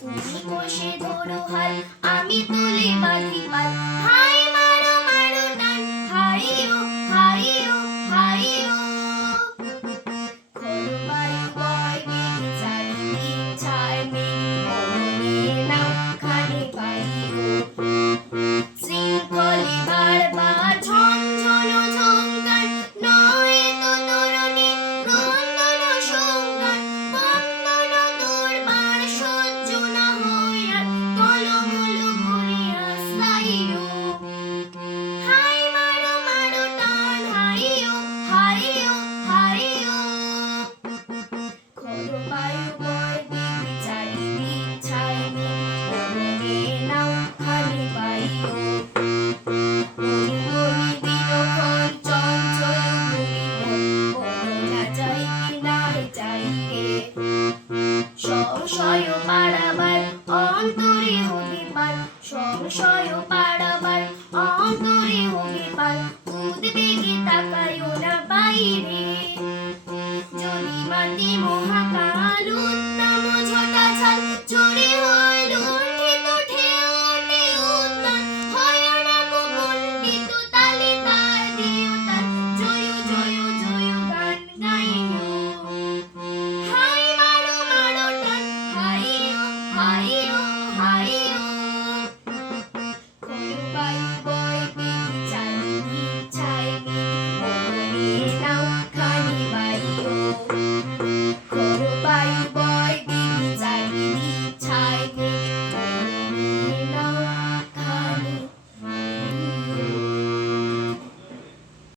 তুমি কষে ধরো হাল, আমি তুলি বাঁধি পাল। হাই মারো মারো টান, হাইও হাইও হাইও। খোলো বায়ু বয় বেগে চারিদিক ছায় মেঘে গগনে নাও খানি পাইও। শৃঙ্খলে বারবার ঝনঝন ঝঙ্কার, নয় তো তরুণী ক্রন্দন সংকার। বন্দন দুর্বার সহ্য না হয় আর, টলমল করিয়া স্থায়ীও। হাই মারো মারো টান, হাইও হাইও হাইও। খোলো বায়ু বয় বেগে চারিদিক ছায় মেঘে গগনে নাও খানি পাইও। বলি বলি বিলক্ষণ চঞ্চল ভুবন, বলো না যাই কি নাই যাই রে। সংশয় পাড়াবার অন্তরে হবে পার, সংশয় পাড়াবার অন্তরে হবে পার। উদ্বেগে তাকায়ও না বাইরে, যদি মাটি মহাকাল উত্তম ঝটা ছাল। চড়ে হয় লুণ্ঠিত ঢেউ ওঠে উত্তাল, হয় না কুণ্ঠিত তালে তার দিও তাল। জয় জয় জয় গান গাইও। হাই মারো মারো টান, হাইও হাইও হাইও। খোলো বায়ু বয় বেগে চারিদিক ছায় মেঘে গগনে নাও খানি পাইও।